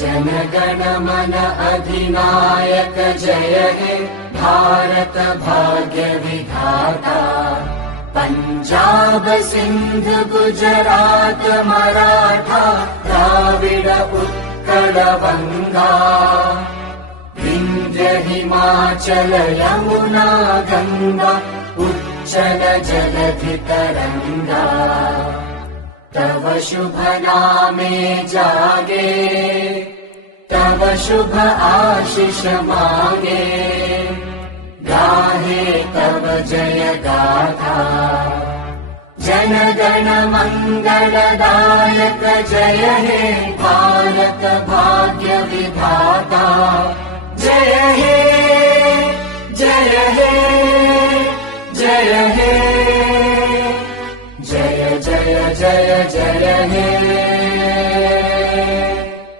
जनगण मन अधिनायक जय हे भारत भाग्य विधाता। पंजाब सिंध गुजरात मराठा द्राविड उत्कल बंगा। विंध्य हिमाचल यमुना गंगा उच्चल जलधि तरंगा। तव शुभ नामे जागे तव शुभ आशीष मांगे। गाहे तव जय गाथा जनगण मंगलदायक जय हे भारत भाग्य विधाता। जय हे जय हे जय हे जय जय जय जय हे।